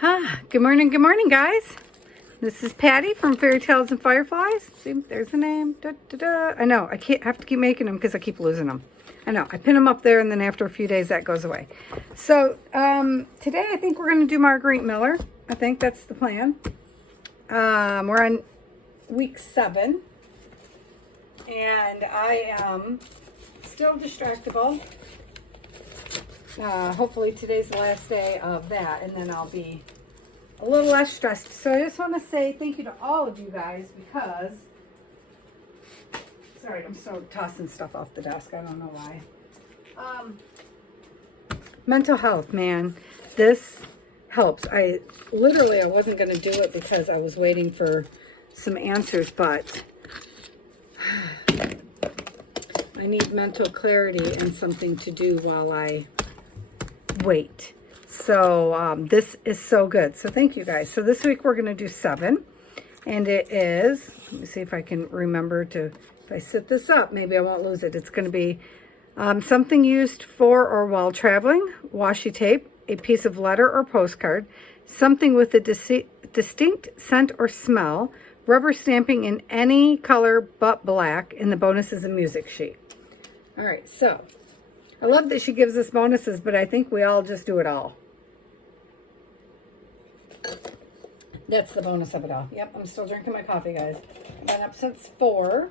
Good morning, guys. This is Patty from Fairy Tales and Fireflies. See, there's the name. Da, da, da. I know, I have to keep making them because I keep losing them. I know, I pin them up there and then after a few days that goes away. So, today I think we're going to do Margarete Miller. I think that's the plan. We're on week 7. And I am still distractible. Hopefully today's the last day of that, and then I'll be a little less stressed. So I just want to say thank you to all of you guys because, sorry, I'm so tossing stuff off the desk. I don't know why. Mental health, man, this helps. I wasn't going to do it because I was waiting for some answers, but I need mental clarity and something to do while I wait. So this is so good. So thank you guys. So this week we're going to do 7. And it is, let me see if I can remember to, if I set this up, maybe I won't lose it. It's going to be something used for or while traveling, washi tape, a piece of letter or postcard, something with a distinct scent or smell, rubber stamping in any color but black, and the bonus is a music sheet. All right, so I love that she gives us bonuses, but I think we all just do it all. That's the bonus of it all. Yep, I'm still drinking my coffee, guys. I've been up since 4.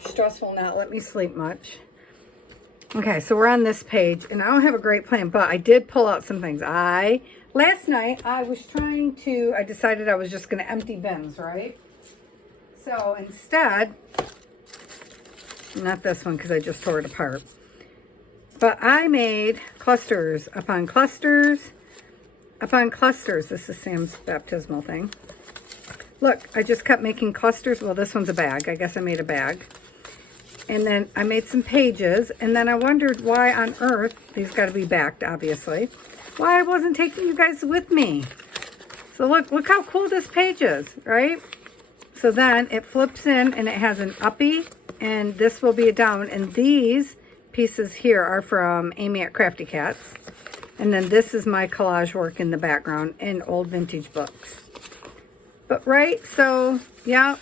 Stress will not let me sleep much. Okay, so we're on this page, and I don't have a great plan, but I did pull out some things. Last night, I decided I was just going to empty bins, right? So instead, not this one because I just tore it apart. But I made clusters upon clusters upon clusters. This is Sam's baptismal thing. Look, I just kept making clusters. Well, this one's a bag. I guess I made a bag. And then I made some pages. And then I wondered why on earth, these got to be backed, obviously, why I wasn't taking you guys with me. So look how cool this page is, right? So then it flips in and it has an uppy. And this will be a down. And these pieces here are from Amy at Crafty Cats, and then this is my collage work in the background in old vintage books. But right, so yeah,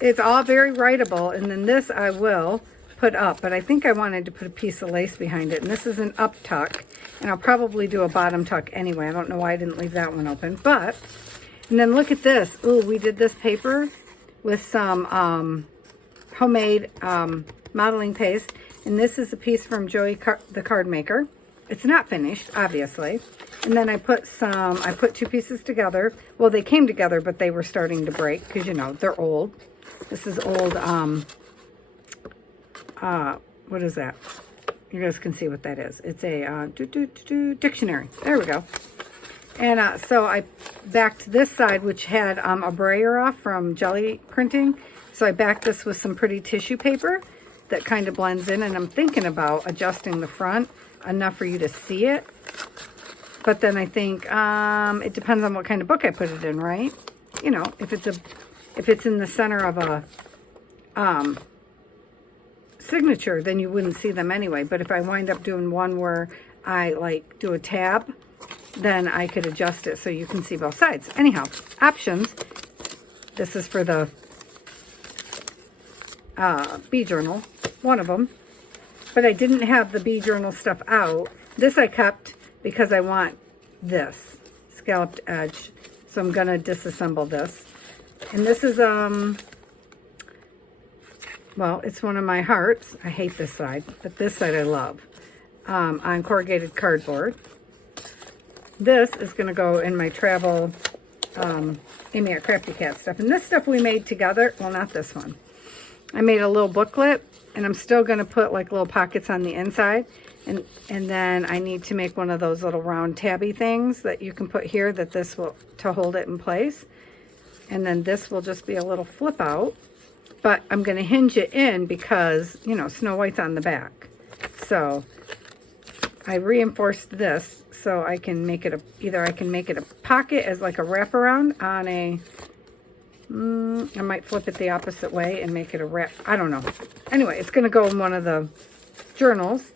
it's all very writable, and then this I will put up, but I think I wanted to put a piece of lace behind it, and this is an up tuck, and I'll probably do a bottom tuck anyway. I don't know why I didn't leave that one open, but, and then look at this. Ooh, we did this paper with some homemade modeling paste. And this is a piece from Joey the Card Maker. It's not finished, obviously. And then I put 2 pieces together. Well, they came together, but they were starting to break because, you know, they're old. This is old, what is that? You guys can see what that is. It's a dictionary. There we go. And so I backed this side, which had a brayer off from jelly printing. So I backed this with some pretty tissue paper that kind of blends in, and I'm thinking about adjusting the front enough for you to see it. But then I think it depends on what kind of book I put it in, right? You know, if it's in the center of a signature, then you wouldn't see them anyway. But if I wind up doing one where I like do a tab, then I could adjust it so you can see both sides. Anyhow, options. This is for the bee journal, one of them, but I didn't have the bee journal stuff out. This I kept because I want this scalloped edge, so I'm gonna disassemble this. And this is well, it's one of my hearts. I hate this side, but this side I love, on corrugated cardboard. This is gonna go in my travel Amy at Crafty Cat stuff, and this stuff we made together. Well, not this one. I made a little booklet, and I'm still going to put like little pockets on the inside. And then I need to make one of those little round tabby things that you can put here that this will, to hold it in place. And then this will just be a little flip out. But I'm going to hinge it in because, you know, Snow White's on the back. So I reinforced this so I can make it either I can make it a pocket as like a wraparound on a, I might flip it the opposite way and make it a wrap. I don't know. Anyway, it's going to go in one of the journals.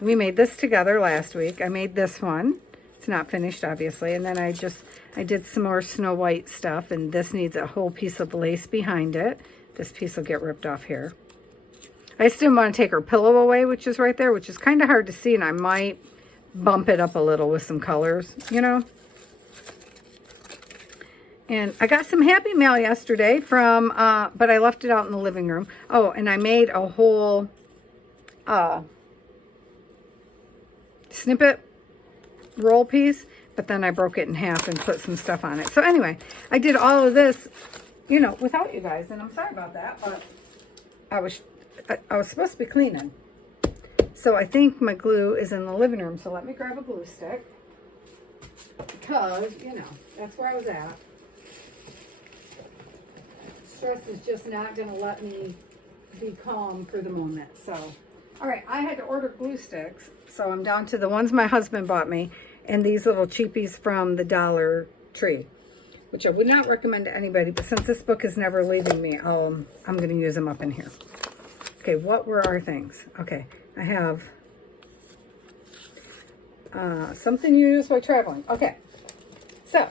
We made this together last week. I made this one. It's not finished, obviously. And then I did some more Snow White stuff, and this needs a whole piece of lace behind it. This piece will get ripped off here. I still want to take her pillow away, which is right there, which is kind of hard to see, and I might bump it up a little with some colors, you know. And I got some Happy Mail yesterday from, but I left it out in the living room. Oh, and I made a whole snippet roll piece, but then I broke it in half and put some stuff on it. So anyway, I did all of this, you know, without you guys, and I'm sorry about that, but I was supposed to be cleaning. So I think my glue is in the living room, so let me grab a glue stick, because, you know, that's where I was at. Stress is just not going to let me be calm for the moment. So, all right, I had to order glue sticks, so I'm down to the ones my husband bought me, and these little cheapies from the Dollar Tree, which I would not recommend to anybody, but since this book is never leaving me, I'm going to use them up in here. Okay, what were our things? Okay, I have something you use while traveling. Okay, so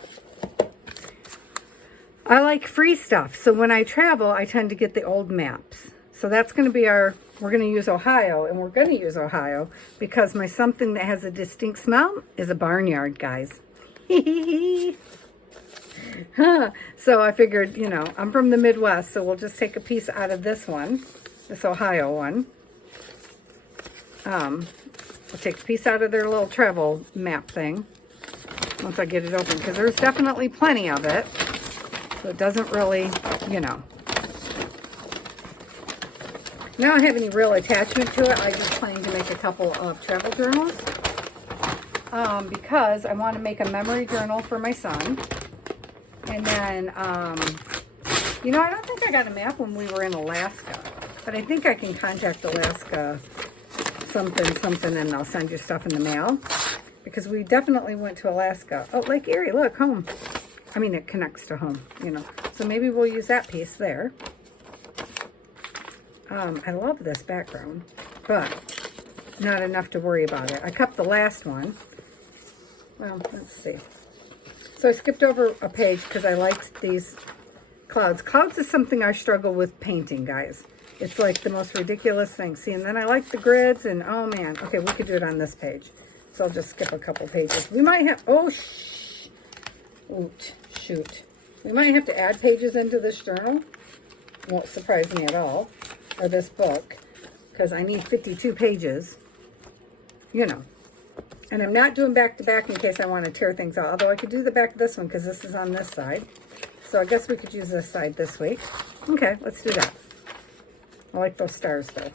I like free stuff. So when I travel, I tend to get the old maps. So that's going to be we're going to use Ohio, and we're going to use Ohio because my something that has a distinct smell is a barnyard, guys. So I figured, you know, I'm from the Midwest, so we'll just take a piece out of this one, this Ohio one. We'll take a piece out of their little travel map thing once I get it open, because there's definitely plenty of it. So it doesn't really, you know. I don't have any real attachment to it. I just plan to make a couple of travel journals because I want to make a memory journal for my son. And then, you know, I don't think I got a map when we were in Alaska, but I think I can contact Alaska something, and they'll send you stuff in the mail, because we definitely went to Alaska. Oh, Lake Erie, look, home. I mean, it connects to home, you know. So maybe we'll use that piece there. I love this background, but not enough to worry about it. I kept the last one. Well, let's see. So I skipped over a page because I liked these clouds. Clouds is something I struggle with painting, guys. It's like the most ridiculous thing. See, and then I like the grids, and oh man. Okay, we could do it on this page. So I'll just skip a couple pages. We might have, shoot. We might have to add pages into this journal. Won't surprise me at all. Or this book. Because I need 52 pages. You know. And I'm not doing back to back in case I want to tear things out. Although I could do the back of this one because this is on this side. So I guess we could use this side this week. Okay, let's do that. I like those stars though.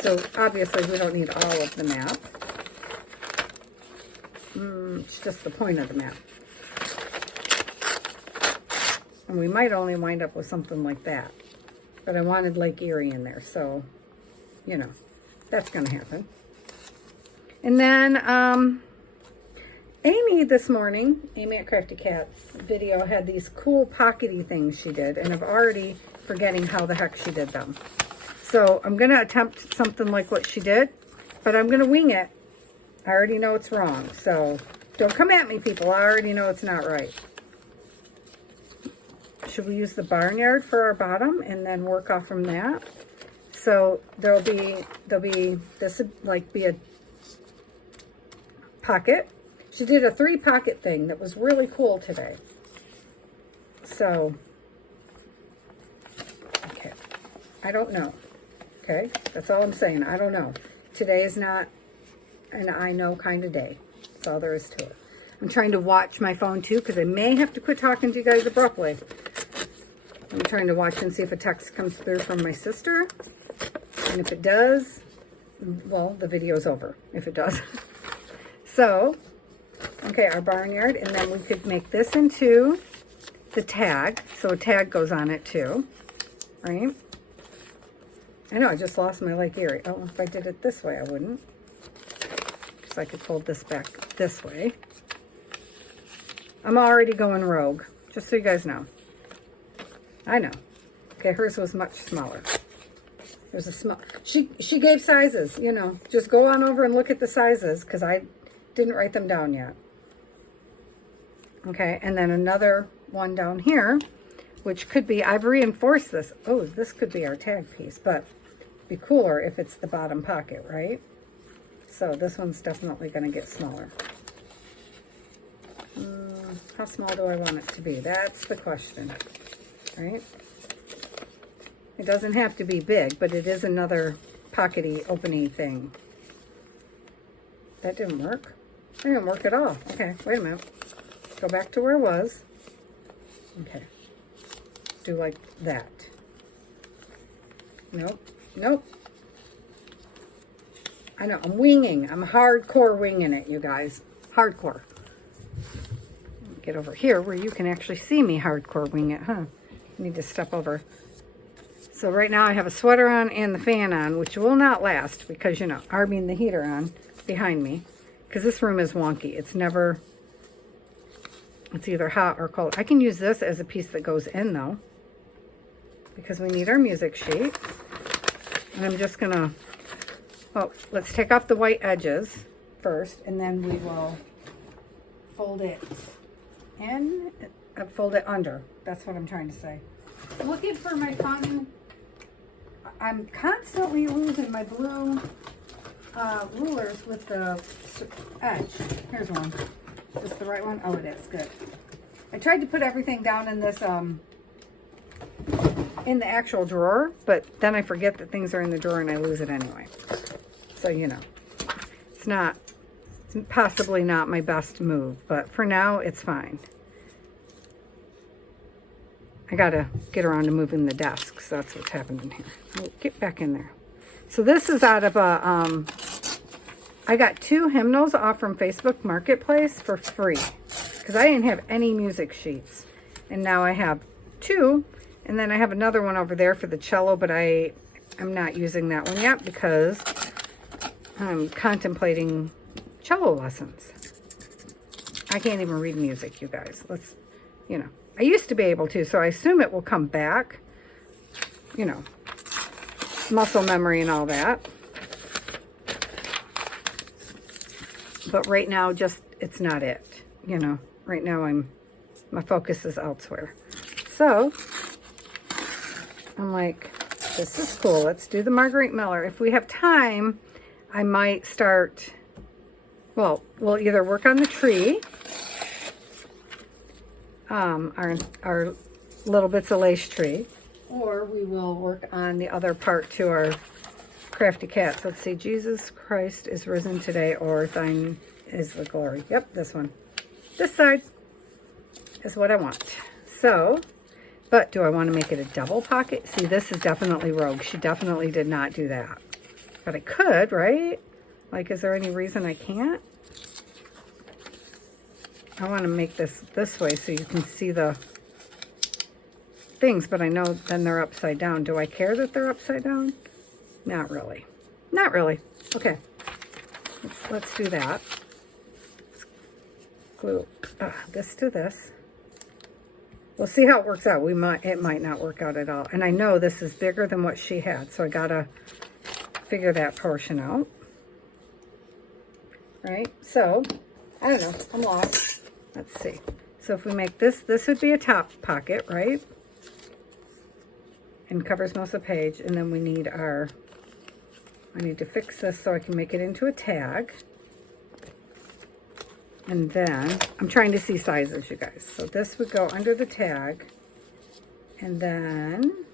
So obviously we don't need all of the map. It's just the point of the map. And we might only wind up with something like that. But I wanted Lake Erie in there, so, you know, that's going to happen. And then, Amy this morning, Amy at Crafty Cats video, had these cool pockety things she did, and I'm already forgetting how the heck she did them. So I'm going to attempt something like what she did, but I'm going to wing it. I already know it's wrong, so don't come at me, people. I already know it's not right. Should we use the barnyard for our bottom and then work off from that? So there'll be this would like be a pocket. She did a 3-pocket thing that was really cool today. So, okay, I don't know. Okay, that's all I'm saying. I don't know. Today is not an I know kind of day. That's all there is to it. I'm trying to watch my phone too because I may have to quit talking to you guys abruptly. I'm trying to watch and see if a text comes through from my sister. And if it does, well, the video's over. If it does. So, okay, our barnyard. And then we could make this into the tag. So a tag goes on it too. Right? I know, I just lost my Lake Erie. Oh, if I did it this way, I wouldn't. So I could fold this back this way. I'm already going rogue, just so you guys know. I know. Okay, hers was much smaller. There's a small. She gave sizes, you know. Just go on over and look at the sizes, because I didn't write them down yet. Okay, and then another one down here, which could be, I've reinforced this. Oh, this could be our tag piece, but it'd be cooler if it's the bottom pocket, right? So this one's definitely going to get smaller. How small do I want it to be? That's the question, right? It doesn't have to be big, but it is another pockety, open-y thing. That didn't work. That didn't work at all. Okay, wait a minute. Go back to where it was. Okay. Do like that. Nope. Nope. I know, I'm winging. I'm hardcore winging it, you guys. Hardcore. Get over here where you can actually see me hardcore wing it, huh? Need to step over. So right now I have a sweater on and the fan on, which will not last because, you know, Arby and the heater on behind me. Because this room is wonky. It's never, it's either hot or cold. I can use this as a piece that goes in though, because we need our music sheet. And I'm just gonna, well, let's take off the white edges first, and then we will fold it in, fold it under. That's what I'm trying to say. Looking for my fun. I'm constantly losing my blue rulers with the edge. Here's one. Is this the right one? Oh, it is. Good. I tried to put everything down in this, in the actual drawer, but then I forget that things are in the drawer and I lose it anyway. So, you know, it's possibly not my best move, but for now, it's fine. I gotta get around to moving the desks. That's what's happening here. Oh, get back in there. So this is out of a, I got 2 hymnals off from Facebook Marketplace for free because I didn't have any music sheets. And now I have 2. And then I have another one over there for the cello, but I'm not using that one yet because I'm contemplating cello lessons. I can't even read music, you guys. Let's, you know. I used to be able to, so I assume it will come back. You know, muscle memory and all that. But right now, just, it's not it. You know, right now my focus is elsewhere. So, I'm like, this is cool. Let's do the Margarete Miller. If we have time, I might start, well, we'll either work on the tree, our little bits of lace tree, or we will work on the other part to our crafty cats. Let's see, Jesus Christ is risen today, or thine is the glory. Yep, this one. This side is what I want. So, but do I want to make it a double pocket? See, this is definitely rogue. She definitely did not do that. But I could, right? Like, is there any reason I can't? I want to make this way so you can see the things, but I know then they're upside down. Do I care that they're upside down? Not really. Not really. Okay. Let's do that. Let's glue this to this. We'll see how it works out. It might not work out at all. And I know this is bigger than what she had, so I gotta figure that portion out. Right? So, I don't know. I'm lost. Let's see. So if we make this would be a top pocket, right? And covers most of the page. And then we need I need to fix this so I can make it into a tag. And then, I'm trying to see sizes, you guys. So this would go under the tag. And then,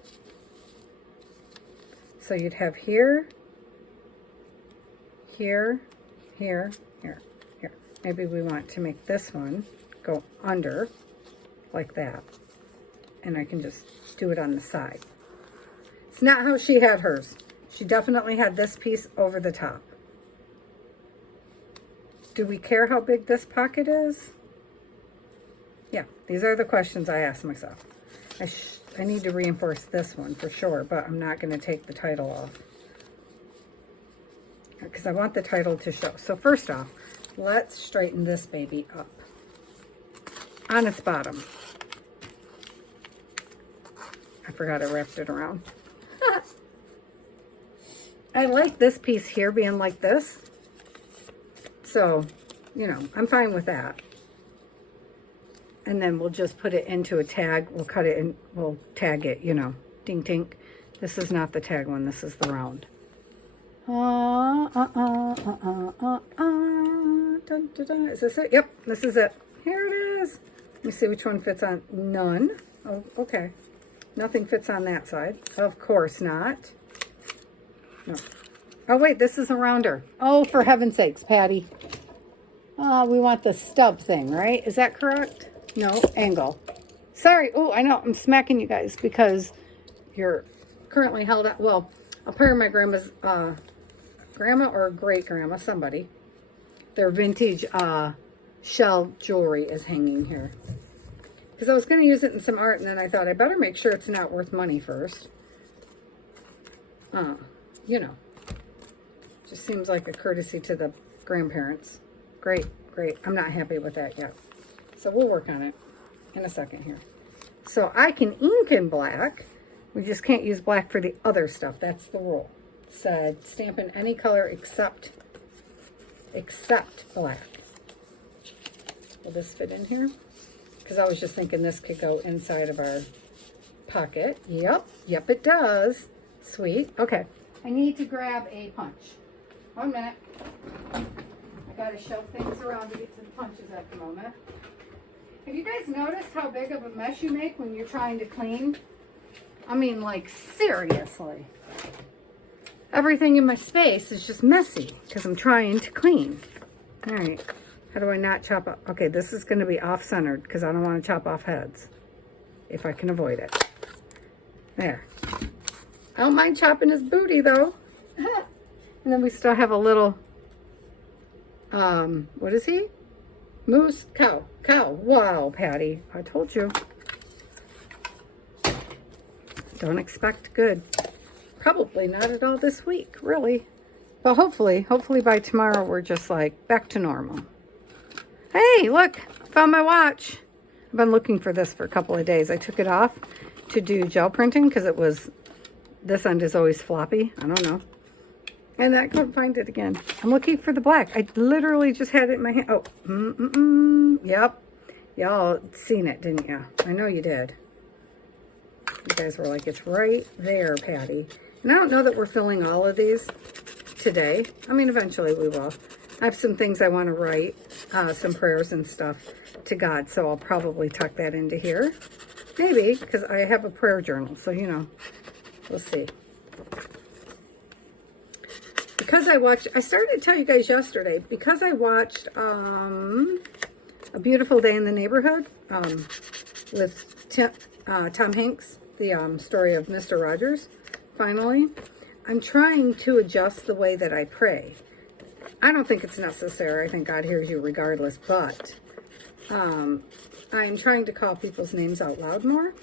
so you'd have here, here, here, here, here. Maybe we want to make this one go under like that. And I can just do it on the side. It's not how she had hers. She definitely had this piece over the top. Do we care how big this pocket is? Yeah, these are the questions I ask myself. I need to reinforce this one for sure, but I'm not going to take the title off because I want the title to show. So first off, let's straighten this baby up on its bottom. I forgot I wrapped it around. I like this piece here being like this. So you know, I'm fine with that. And then we'll just put it into a tag. We'll cut it and we'll tag it, you know. Ding, ding. This is not the tag one. This is the round. Dun, dun, dun. Is this it? Yep, this is it. Here it is. Let me see which one fits on. None. Oh, okay. Nothing fits on that side. Of course not. No. Oh, wait, this is a rounder. Oh, for heaven's sakes, Patty. We want the stub thing, right? Is that correct? No, angle. Sorry. Oh, I know. I'm smacking you guys because you're currently held up. Well, a pair of my grandma's, grandma or great-grandma, somebody. Their vintage shell jewelry is hanging here. Because I was going to use it in some art, and then I thought I better make sure it's not worth money first. You know. Just seems like a courtesy to the grandparents. Great, great. I'm not happy with that yet. So we'll work on it in a second here. So I can ink in black. We just can't use black for the other stuff. That's the rule. It said stamp in any color except black. Will this fit in here? Because I was just thinking this could go inside of our pocket. Yep, it does. Sweet. Okay, I need to grab a punch. 1 minute. I gotta shove things around to get to the punches at the moment. Have you guys noticed how big of a mess you make when you're trying to clean? I mean, like, seriously. Everything in my space is just messy because I'm trying to clean. All right. How do I not chop up? Okay, this is going to be off-centered because I don't want to chop off heads if I can avoid it. There. I don't mind chopping his booty, though. And then we still have a little, what is he? Moose? Cow. Cow. Wow, Patty. I told you. Don't expect good. Probably not at all this week, really. But hopefully by tomorrow, we're just like back to normal. Hey, look, found my watch. I've been looking for this for a couple of days. I took it off to do gel printing because it was, this end is always floppy. I don't know. And I couldn't find it again. I'm looking for the black. I literally just had it in my hand. Oh, yep. Y'all seen it, didn't you? I know you did. You guys were like, it's right there, Patty. And I don't know that we're filling all of these today. I mean, eventually we will. I have some things I want to write, some prayers and stuff to God, so I'll probably tuck that into here. Maybe, because I have a prayer journal, so, you know, we'll see. Because I started to tell you guys yesterday, because I watched A Beautiful Day in the Neighborhood with Tom Hanks, the story of Mr. Rogers, finally, I'm trying to adjust the way that I pray. I don't think it's necessary. I think God hears you regardless, but I'm trying to call people's names out loud more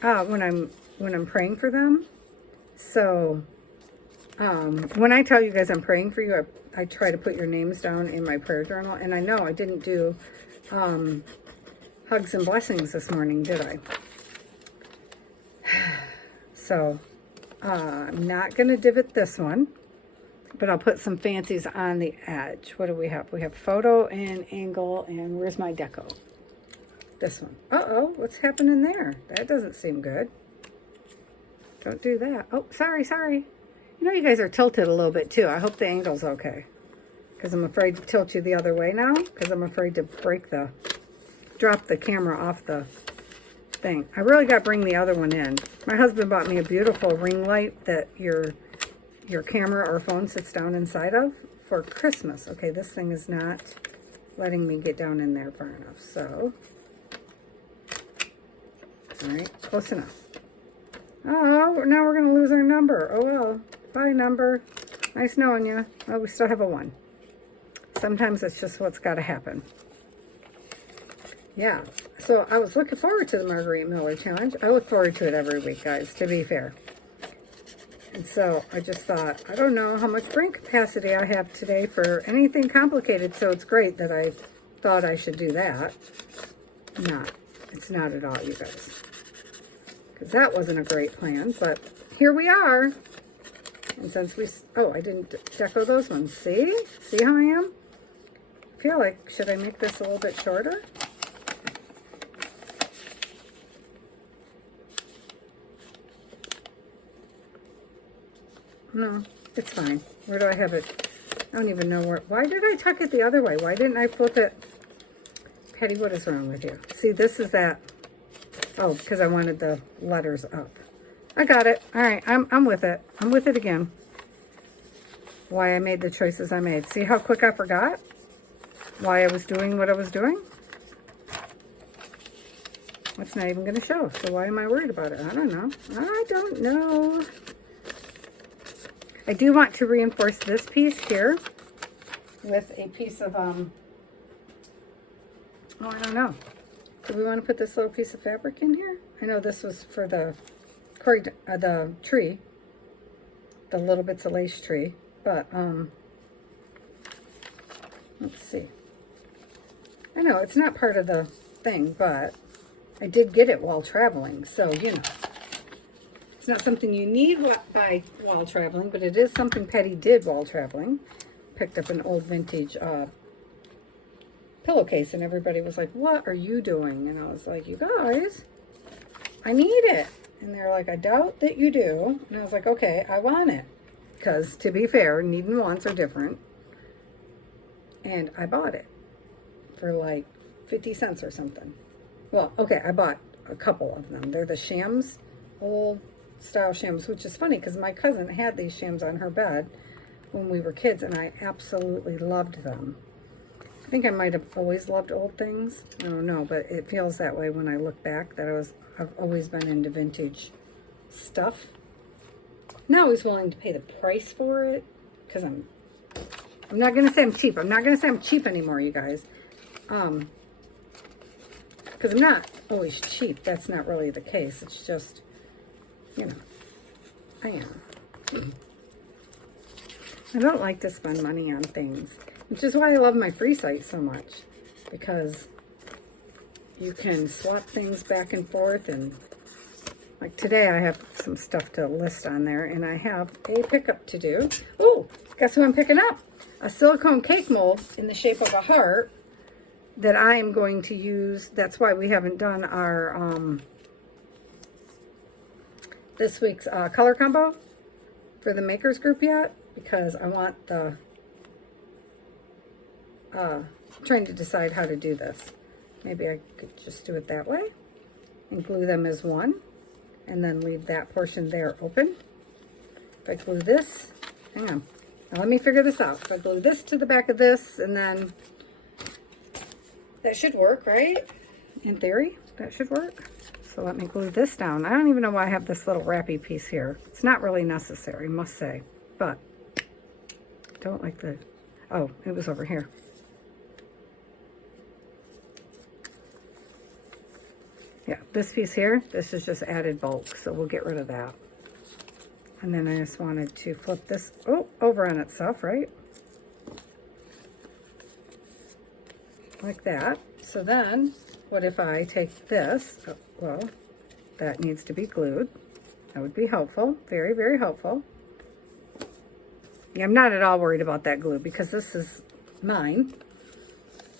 when I'm praying for them. So when I tell you guys I'm praying for you, I try to put your names down in my prayer journal. And I know I didn't do hugs and blessings this morning, did I? So I'm not going to divot this one, but I'll put some fancies on the edge. What do we have? We have photo and angle, and where's my deco? This one. Uh-oh, what's happening there? That doesn't seem good. Don't do that. Oh, sorry. You know you guys are tilted a little bit too. I hope the angle's okay. Because I'm afraid to tilt you the other way now. Because I'm afraid to drop the camera off the thing. I really got to bring the other one in. My husband bought me a beautiful ring light that your camera or phone sits down inside of for Christmas. Okay, this thing is not letting me get down in there far enough. So, all right, close enough. Oh, now we're going to lose our number. Oh, well. Bye, number. Nice knowing you. Oh, we still have a 1. Sometimes it's just what's got to happen. Yeah. So I was looking forward to the Margarete Miller challenge. I look forward to it every week, guys, to be fair. And so I just thought, I don't know how much brain capacity I have today for anything complicated, so it's great that I thought I should do that. It's not at all, you guys. Because that wasn't a great plan, but here we are. And since I didn't deco those ones. See how I am? feel like, should I make this a little bit shorter? No, it's fine. Where do I have it? I don't even know where. Why did I tuck it the other way? Why didn't I flip it? Patty, what is wrong with you? See, this is that. Oh, because I wanted the letters up. I got it. All right, I'm with it. I'm with it again. Why I made the choices I made. See how quick I forgot? Why I was doing what I was doing? It's not even going to show. So why am I worried about it? I don't know. I don't know. I do want to reinforce this piece here with a piece of, oh, I don't know. Do we want to put this little piece of fabric in here? I know this was for the tree, the little bits of lace tree, but, let's see. I know it's not part of the thing, but I did get it while traveling, so, you know. It's not something you need while traveling, but it is something Patty did while traveling. Picked up an old vintage pillowcase, and everybody was like, what are you doing? And I was like, you guys, I need it. And they're like, I doubt that you do. And I was like, okay, I want it. Because, to be fair, need and wants are different. And I bought it for like 50 cents or something. Well, okay, I bought a couple of them. They're the shams, old style shams, which is funny because my cousin had these shams on her bed when we were kids, and I absolutely loved them. I think I might have always loved old things. I don't know, but it feels that way when I look back, that I've always been into vintage stuff. Not always willing to pay the price for it, because I'm not going to say I'm cheap. I'm not going to say I'm cheap anymore, you guys. Because I'm not always cheap. That's not really the case. It's just, you know, I am. I don't like to spend money on things, which is why I love my free site so much, because you can swap things back and forth. And like today I have some stuff to list on there, and I have a pickup to do. Oh, guess who I'm picking up? A silicone cake mold in the shape of a heart that I am going to use. That's why we haven't done our this week's color combo for the makers group yet, because I want the trying to decide how to do this. Maybe I could just do it that way and glue them as one, and then leave that portion there open. If I glue this, hang on, now let me figure this out. If I glue this to the back of this, and then that should work, right? In theory, that should work. So let me glue this down. I don't even know why I have this little wrappy piece here. It's not really necessary, must say, but don't like the, oh, it was over here. Yeah, this piece here, this is just added bulk, so we'll get rid of that. And then I just wanted to flip this, over on itself, right? Like that. So then, what if I take this, well, that needs to be glued. That would be helpful, very, very helpful. Yeah, I'm not at all worried about that glue because this is mine.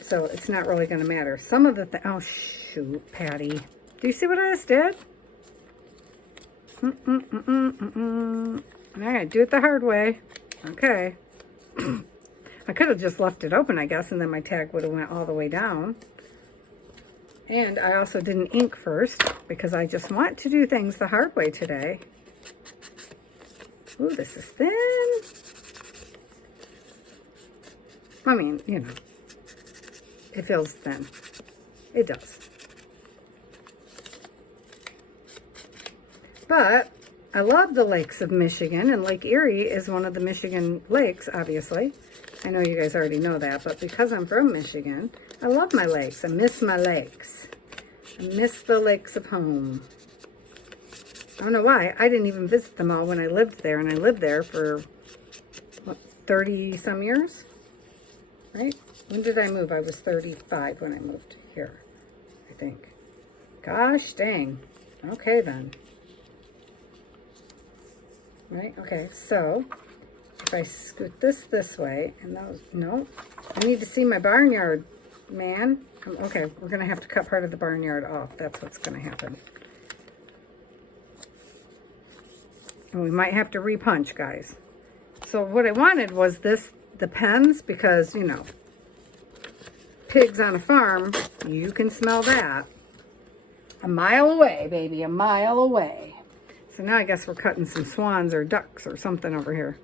So it's not really going to matter. Some of the oh shoot, Patty. Do you see what I just did? All right, do it the hard way. Okay. I could have just left it open, I guess, and then my tag would have went all the way down. And I also didn't ink first because I just want to do things the hard way today. Ooh, this is thin. I mean, you know, it feels thin. It does. But I love the lakes of Michigan, and Lake Erie is one of the Michigan lakes, obviously. I know you guys already know that, but because I'm from Michigan, I love my lakes. I miss my lakes. I miss the lakes of home. I don't know why. I didn't even visit them all when I lived there, and I lived there for, what, 30-some years? Right? When did I move? I was 35 when I moved here, I think. Gosh dang. Okay, then. Right? Okay, so if I scoot this way, and those, no, I need to see my barnyard, man. Okay, we're going to have to cut part of the barnyard off. That's what's going to happen. And we might have to repunch, guys. So what I wanted was the pens, because, you know, pigs on a farm, you can smell that. A mile away, baby, a mile away. So now I guess we're cutting some swans or ducks or something over here.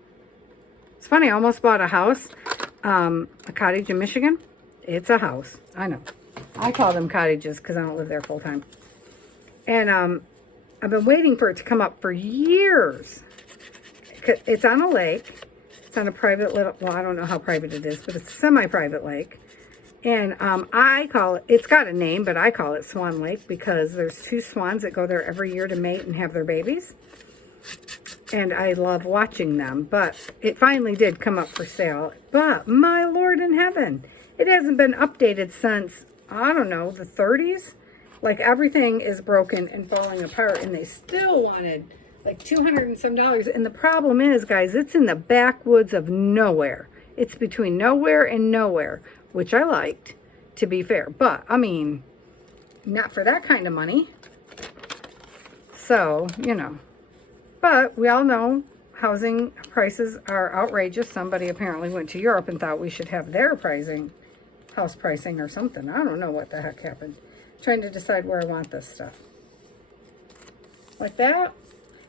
It's funny, I almost bought a house, a cottage in Michigan. It's a house, I know. I call them cottages because I don't live there full time. And I've been waiting for it to come up for years. It's on a lake. It's on a private little, well, I don't know how private it is, but it's a semi-private lake. And I call it, it's got a name, but I call it Swan Lake because there's 2 swans that go there every year to mate and have their babies. And I love watching them, but it finally did come up for sale. But my Lord in heaven, it hasn't been updated since, I don't know, the 30s. Like everything is broken and falling apart, and they still wanted like $200 and some. And the problem is, guys, it's in the backwoods of nowhere. It's between nowhere and nowhere, which I liked, to be fair. But, I mean, not for that kind of money. So, you know. But we all know housing prices are outrageous. Somebody apparently went to Europe and thought we should have their pricing, house pricing or something. I don't know what the heck happened. Trying to decide where I want this stuff. Like that.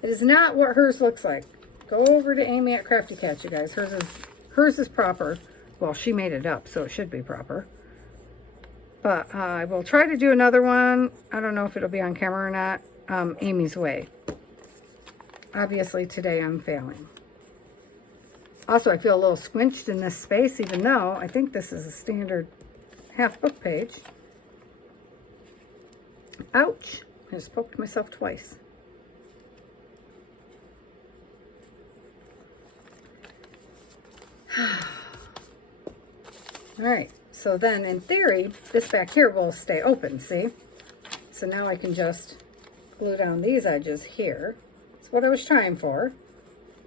It is not what hers looks like. Go over to Amy at Crafty Cat, you guys. Hers is proper. Well, she made it up, so it should be proper. But I will try to do another one. I don't know if it'll be on camera or not. Amy's Way. Obviously, today I'm failing. Also, I feel a little squinched in this space, even though I think this is a standard half book page. Ouch. I just poked myself twice. All right, so then in theory, this back here will stay open, see? So now I can just glue down these edges here. That's what I was trying for.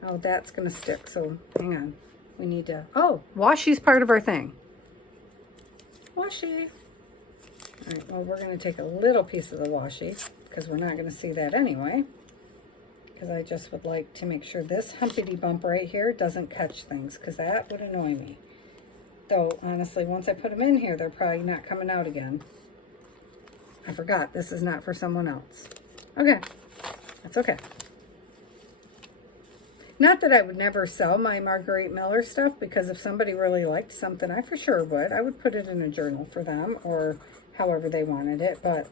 Oh, that's gonna stick, so hang on. We need to, oh, washi's part of our thing. Washi. All right, well, we're gonna take a little piece of the washi because we're not gonna see that anyway. Because I just would like to make sure this humpity bump right here doesn't catch things, because that would annoy me. Though, honestly, once I put them in here, they're probably not coming out again. I forgot, this is not for someone else. Okay, that's okay. Not that I would never sell my Margarete Miller stuff, because if somebody really liked something, I for sure would. I would put it in a journal for them, or however they wanted it, but,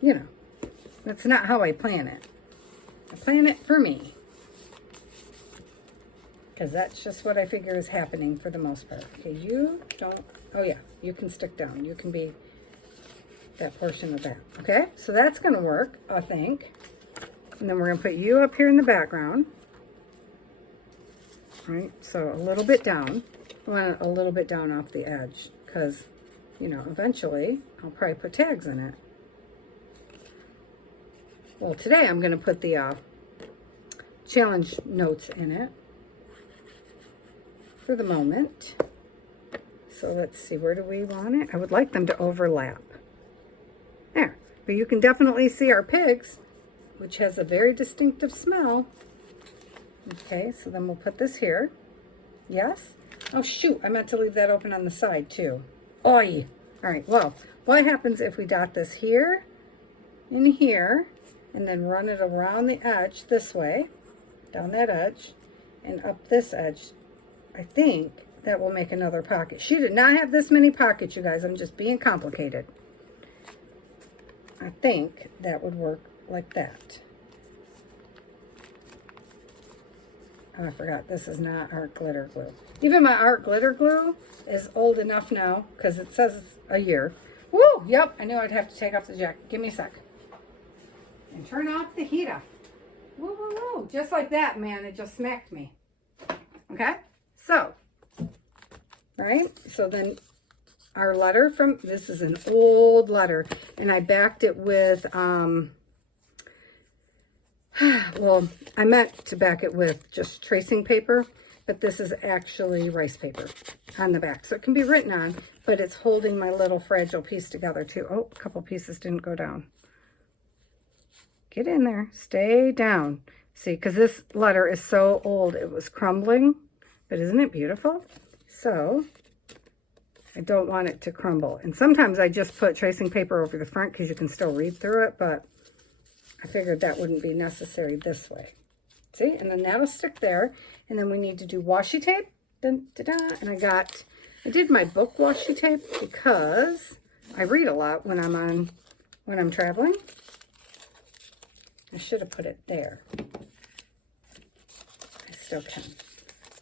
you know, that's not how I plan it. I plan it for me. Because that's just what I figure is happening for the most part. Okay, you don't, oh yeah, you can stick down. You can be that portion of that. Okay, so that's going to work, I think. And then we're going to put you up here in the background. Right, so a little bit down. I want it a little bit down off the edge. Because, you know, eventually I'll probably put tags in it. Well, today I'm going to put the challenge notes in it. For the moment. So let's see, where do we want it? I would like them to overlap. There. But you can definitely see our pigs, which has a very distinctive smell. Okay, so then we'll put this here. Yes? Oh shoot, I meant to leave that open on the side too. Oi! Alright, well, what happens if we dot this here, in here, and then run it around the edge this way, down that edge, and up this edge? I think that will make another pocket. She did not have this many pockets, you guys. I'm just being complicated. I think that would work like that. Oh, I forgot. This is not art glitter glue. Even my art glitter glue is old enough now because it says it's a year. Woo! Yep, I knew I'd have to take off the jacket. Give me a sec. And turn off the heater. Woo, woo, woo. Just like that, man. It just smacked me. Okay? So, right? So then our letter from, this is an old letter, and I backed it with, well, I meant to back it with just tracing paper, but this is actually rice paper on the back. So it can be written on, but it's holding my little fragile piece together too. Oh, a couple pieces didn't go down. Get in there, stay down. See, because this letter is so old, it was crumbling, but isn't it beautiful? So I don't want it to crumble. And sometimes I just put tracing paper over the front because you can still read through it, but I figured that wouldn't be necessary this way. See, and then that'll stick there. And then we need to do washi tape. Dun, da, da. And I did my book washi tape because I read a lot when I'm traveling. I should have put it there. I still can.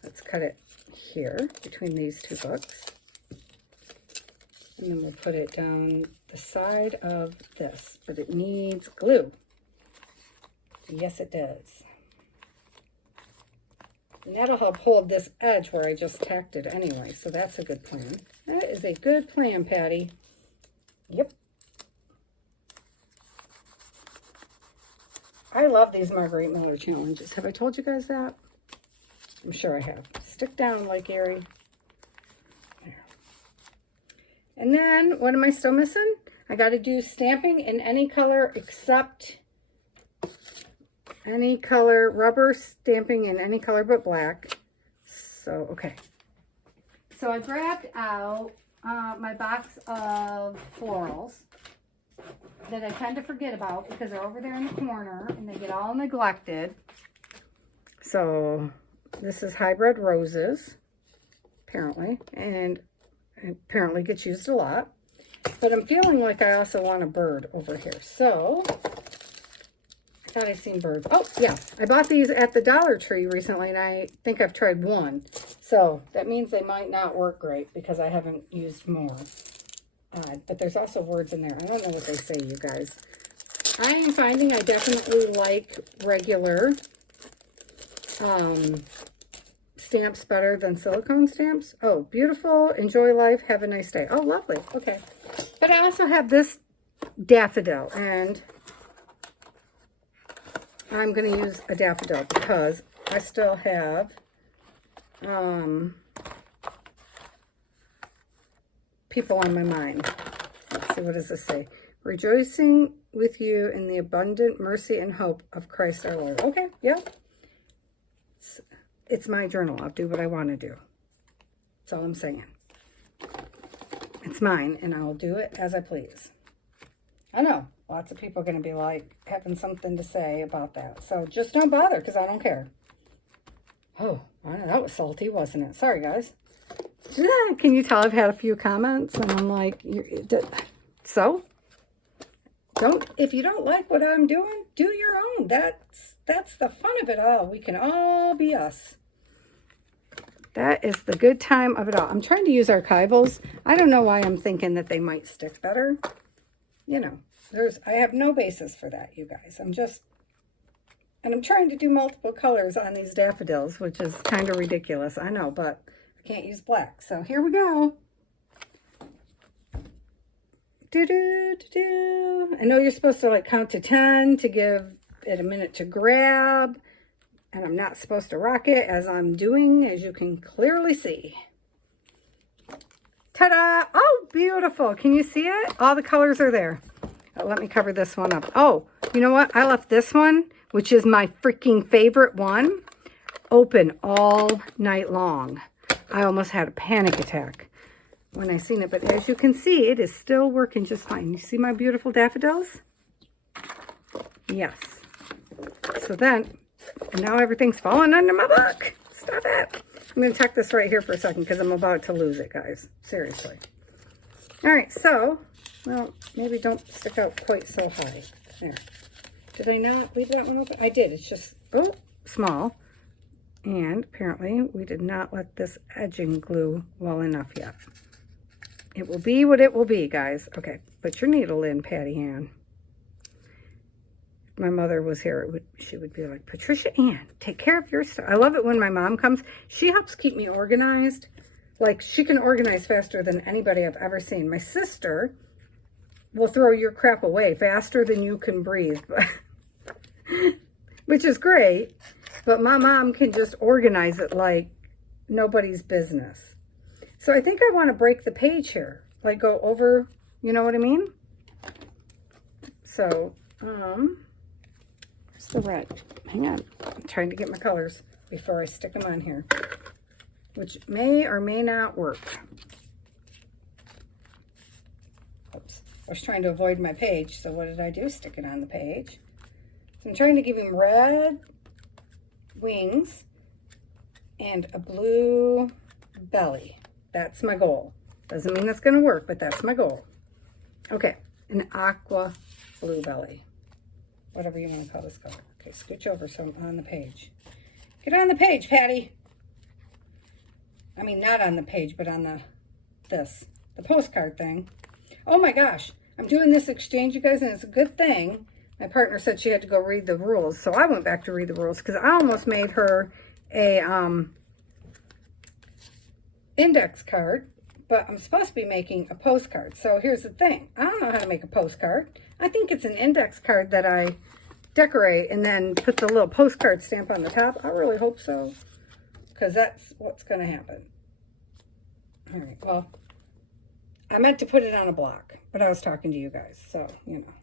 Let's cut it here between these two books. And then we'll put it down the side of this, but it needs glue. Yes, it does. And that'll help hold this edge where I just tacked it anyway, so that's a good plan. That is a good plan, Patty. Yep. I love these Margarete Miller challenges. Have I told you guys that? I'm sure I have. Stick down, like Erie. There. And then, what am I still missing? I got to do stamping in any color except any color, rubber stamping in any color but black. So, okay. So I grabbed out my box of florals that I tend to forget about because they're over there in the corner and they get all neglected. So this is hybrid roses, apparently, and apparently gets used a lot. But I'm feeling like I also want a bird over here. So I thought I'd seen birds. Oh, yeah. I bought these at the Dollar Tree recently, and I think I've tried one. So that means they might not work great because I haven't used more. But there's also words in there. I don't know what they say, you guys. I am finding I definitely like regular stamps better than silicone stamps. Oh, beautiful. Enjoy life. Have a nice day. Oh, lovely. Okay. But I also have this daffodil, and I'm going to use a daffodil because I still have people on my mind. Let's see, what does this say? Rejoicing with you in the abundant mercy and hope of Christ our Lord. Okay, yeah. It's my journal. I'll do what I want to do. That's all I'm saying. It's mine, and I'll do it as I please. I know. Lots of people are going to be like, having something to say about that. So just don't bother, because I don't care. Oh, I know, that was salty, wasn't it? Sorry, guys. Can you tell I've had a few comments? And I'm like, so? If you don't like what I'm doing, do your own. That's the fun of it all. We can all be us. That is the good time of it all. I'm trying to use archivals. I don't know why I'm thinking that they might stick better. You know, I have no basis for that, you guys. And I'm trying to do multiple colors on these daffodils, which is kind of ridiculous. I know, but I can't use black. So here we go. I know you're supposed to like count to 10 to give it a minute to grab. And I'm not supposed to rock it as I'm doing, as you can clearly see. Ta-da! Oh, beautiful. Can you see it? All the colors are there. Let me cover this one up. Oh, you know what? I left this one, which is my freaking favorite one, open all night long. I almost had a panic attack when I seen it. But as you can see, it is still working just fine. You see my beautiful daffodils? Yes. So then, and now everything's falling under my book. Stop it. I'm going to tuck this right here for a second because I'm about to lose it, guys. Seriously. All right, so, well, maybe don't stick out quite so high. There. Did I not leave that one open? I did. It's just, oh, small. And apparently we did not let this edging glue well enough yet. It will be what it will be, guys. Okay, put your needle in, Patty Ann. If my mother was here, she would be like, Patricia Ann, take care of your stuff. I love it when my mom comes. She helps keep me organized. Like, she can organize faster than anybody I've ever seen. My sister will throw your crap away faster than you can breathe, which is great. But my mom can just organize it like nobody's business. So I think I want to break the page here, like go over, you know what I mean? So, where's the red? Hang on, I'm trying to get my colors before I stick them on here, which may or may not work. Oops, I was trying to avoid my page, so what did I do? Stick it on the page. So I'm trying to give him red wings and a blue belly. That's my goal. Doesn't mean it's going to work, but that's my goal. Okay, an aqua blue belly. Whatever you want to call this color. Okay, scooch over so I'm on the page. Get on the page, Patty. I mean, not on the page, but on the postcard thing. Oh my gosh, I'm doing this exchange, you guys, and it's a good thing. My partner said she had to go read the rules, so I went back to read the rules because I almost made her a index card, but I'm supposed to be making a postcard. So here's the thing. I don't know how to make a postcard. I think it's an index card that I decorate and then put the little postcard stamp on the top. I really hope so, because that's what's going to happen. All right, well, I meant to put it on a block, but I was talking to you guys, so, you know.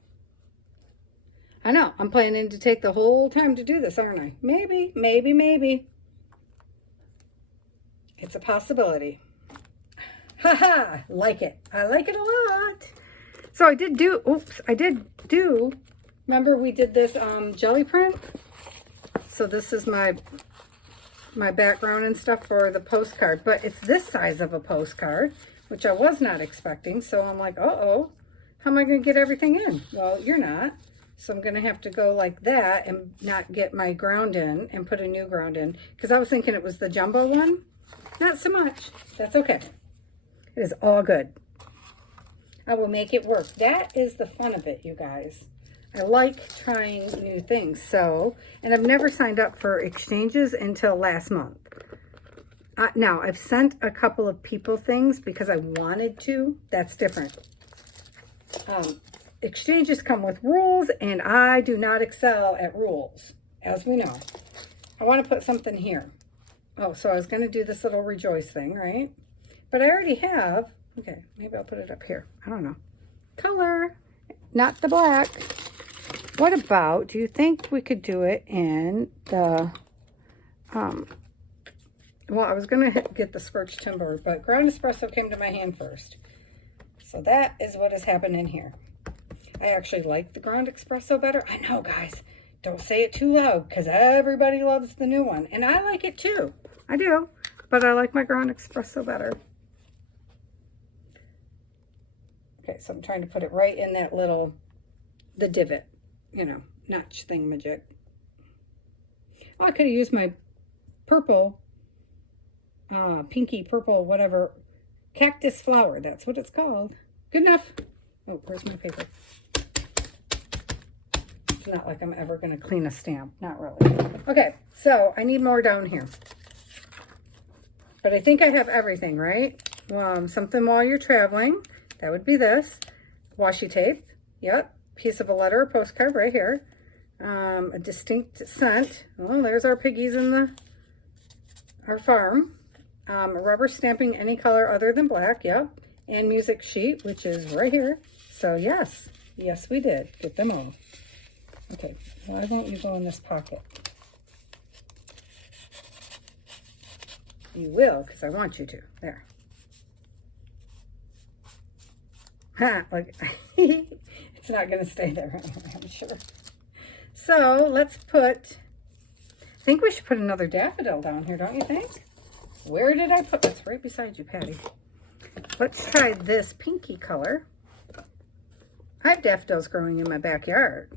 I know, I'm planning to take the whole time to do this, aren't I? Maybe, maybe, maybe. It's a possibility. Haha, like it. I like it a lot. So I did do, remember we did this jelly print? So this is my background and stuff for the postcard, but it's this size of a postcard, which I was not expecting. So I'm like, uh-oh, how am I going to get everything in? Well, you're not. So I'm going to have to go like that and not get my ground in and put a new ground in, because I was thinking it was the jumbo one. Not so much. That's okay. It is all good. I will make it work. That is the fun of it, you guys. I like trying new things. So, and I've never signed up for exchanges until last month. Now, I've sent a couple of people things because I wanted to. That's different. Exchanges come with rules, and I do not excel at rules, as we know. I want to put something here. Oh, so I was going to do this little rejoice thing, right? But I already have. Okay, maybe I'll put it up here. I don't know. Color, not the black. What about, do you think we could do it in the, well, I was going to get the Scorched Timber, but Ground Espresso came to my hand first. So that is what is happening here. I actually like the Ground Espresso better. I know, guys. Don't say it too loud, because everybody loves the new one. And I like it too. I do. But I like my Ground Espresso better. Okay, so I'm trying to put it right in that little, the divot, you know, notch thingamajig. Oh, I could have used my purple, pinky purple, whatever, cactus flower. That's what it's called. Good enough. Oh, where's my paper? It's not like I'm ever going to clean a stamp. Not really. Okay, so I need more down here. But I think I have everything, right? Something while you're traveling. That would be this. Washi tape. Yep. Piece of a letter or postcard right here. A distinct scent. Well, there's our piggies in our farm. A rubber stamping any color other than black. Yep. And music sheet, which is right here. So yes. Yes, we did. Get them all. Okay. Why won't you go in this pocket? You will, because I want you to. There. Ha! Like, it's not going to stay there anyway, I'm sure. So, let's put, I think we should put another daffodil down here, don't you think? Where did I put, that's right beside you, Patty. Let's try this pinky color. I have daffodils growing in my backyard.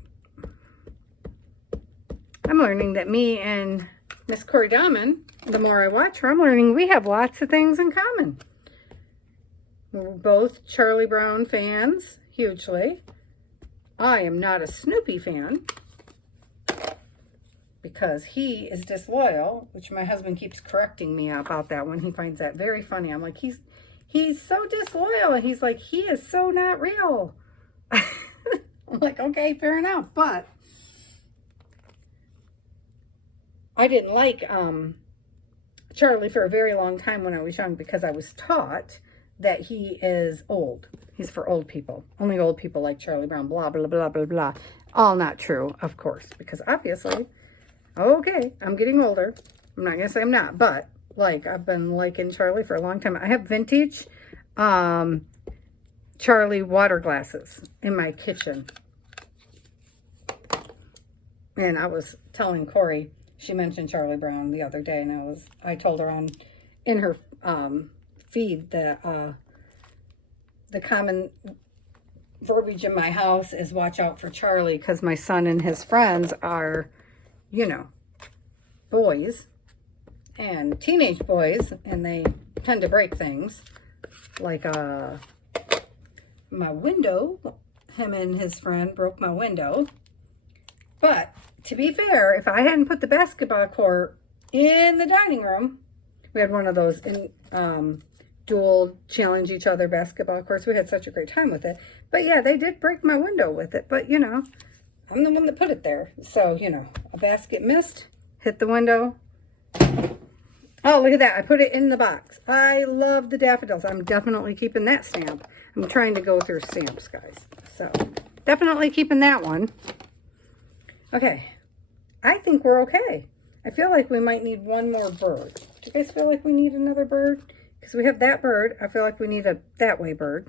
I'm learning that me and Miss Corey Dahman, the more I watch her, I'm learning we have lots of things in common. We're both Charlie Brown fans, hugely. I am not a Snoopy fan because he is disloyal, which my husband keeps correcting me about that one. He finds that very funny. I'm like, he's so disloyal. And he's like, he is so not real. I'm like, okay, fair enough. But I didn't like Charlie for a very long time when I was young because I was taught that he is old. He's for old people. Only old people like Charlie Brown, blah, blah, blah, blah, blah. All not true, of course, because obviously, okay, I'm getting older. I'm not going to say I'm not, but like I've been liking Charlie for a long time. I have vintage Charlie water glasses in my kitchen. And I was telling Corey, she mentioned Charlie Brown the other day, and I told her in her feed that the common verbiage in my house is watch out for Charlie, because my son and his friends are, you know, boys and teenage boys, and they tend to break things like my window. Him and his friend broke my window. But to be fair, if I hadn't put the basketball court in the dining room, we had one of those in dual challenge each other basketball courts. We had such a great time with it. But yeah, they did break my window with it. But you know, I'm the one that put it there. So, you know, a basket missed, hit the window. Oh, look at that. I put it in the box. I love the daffodils. I'm definitely keeping that stamp. I'm trying to go through stamps, guys. So, definitely keeping that one. Okay. I think we're okay. I feel like we might need one more bird. Do you guys feel like we need another bird? Because we have that bird. I feel like we need a that way bird.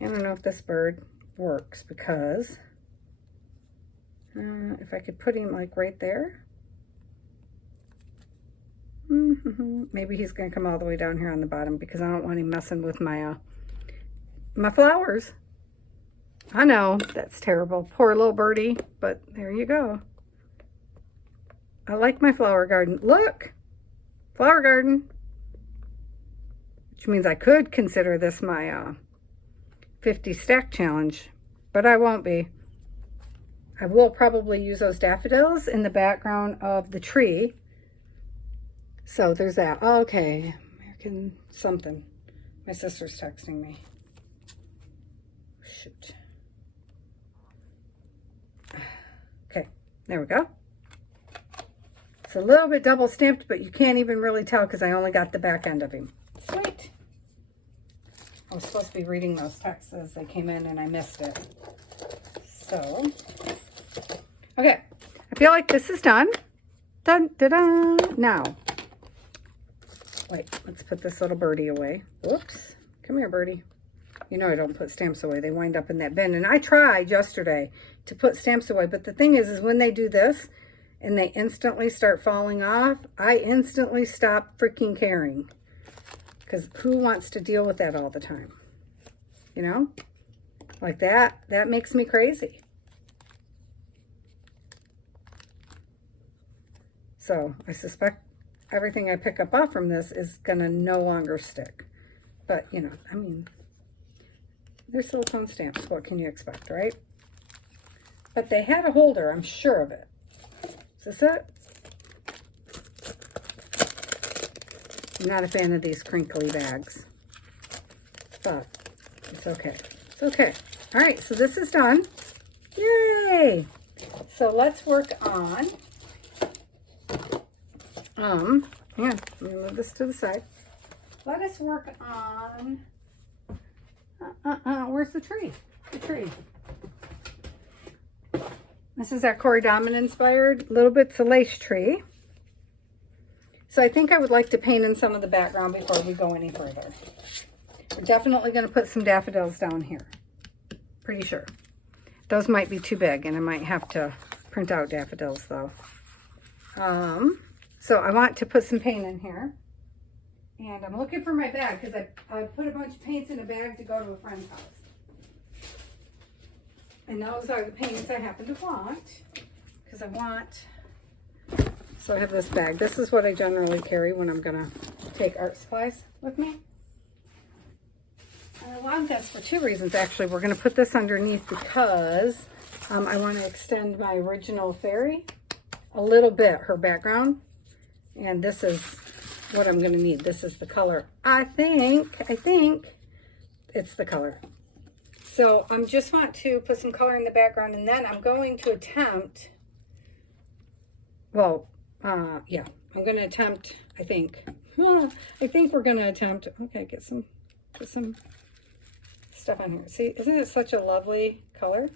I don't know if this bird works because if I could put him like right there. Maybe he's going to come all the way down here on the bottom because I don't want him messing with my my flowers. I know, that's terrible. Poor little birdie, but there you go. I like my flower garden. Look! Flower garden. Which means I could consider this my 50 stack challenge, but I won't be. I will probably use those daffodils in the background of the tree. So there's that. Okay, American something. My sister's texting me. Shoot. Okay, there we go. It's a little bit double stamped, but you can't even really tell because I only got the back end of him. Sweet. I was supposed to be reading those texts as they came in and I missed it. So, okay. I feel like this is done. Dun, da, da. Now, wait, let's put this little birdie away. Whoops. Come here, birdie. You know I don't put stamps away. They wind up in that bin. And I tried yesterday to put stamps away. But the thing is when they do this and they instantly start falling off, I instantly stop freaking caring. Because who wants to deal with that all the time? You know? Like that. That makes me crazy. So I suspect everything I pick up off from this is going to no longer stick. But, you know, I mean, they're silicone stamps. What can you expect, right? But they had a holder. I'm sure of it. Is this it? I'm not a fan of these crinkly bags. But it's okay. It's okay. All right, so this is done. Yay! So let's work on... yeah, let me move this to the side. Let us work on, where's the tree? The tree. This is our Corey Domin inspired Little Bits of Lace tree. So I think I would like to paint in some of the background before we go any further. We're definitely going to put some daffodils down here. Pretty sure. Those might be too big and I might have to print out daffodils though. So I want to put some paint in here. And I'm looking for my bag because I put a bunch of paints in a bag to go to a friend's house. And those are the paints I happen to want. Because I want... So I have this bag. This is what I generally carry when I'm going to take art supplies with me. And I want this for two reasons, actually. We're going to put this underneath because I want to extend my original fairy a little bit, her background. And this is what I'm going to need. This is the color. I think it's the color. So I just want to put some color in the background, and then I'm going to attempt, well, yeah, I'm going to attempt, I think. I think we're going to attempt. Okay, get some stuff on here. See, isn't it such a lovely color?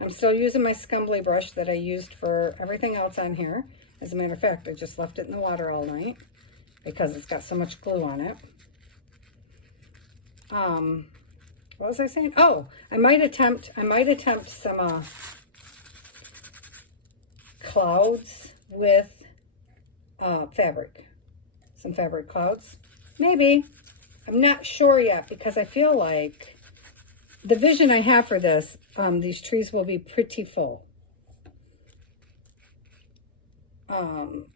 I'm still using my Scumbly brush that I used for everything else on here. As a matter of fact, I just left it in the water all night because it's got so much glue on it. What was I saying? Oh, I might attempt some clouds with fabric. Some fabric clouds. Maybe. I'm not sure yet because I feel like the vision I have for this, these trees will be pretty full.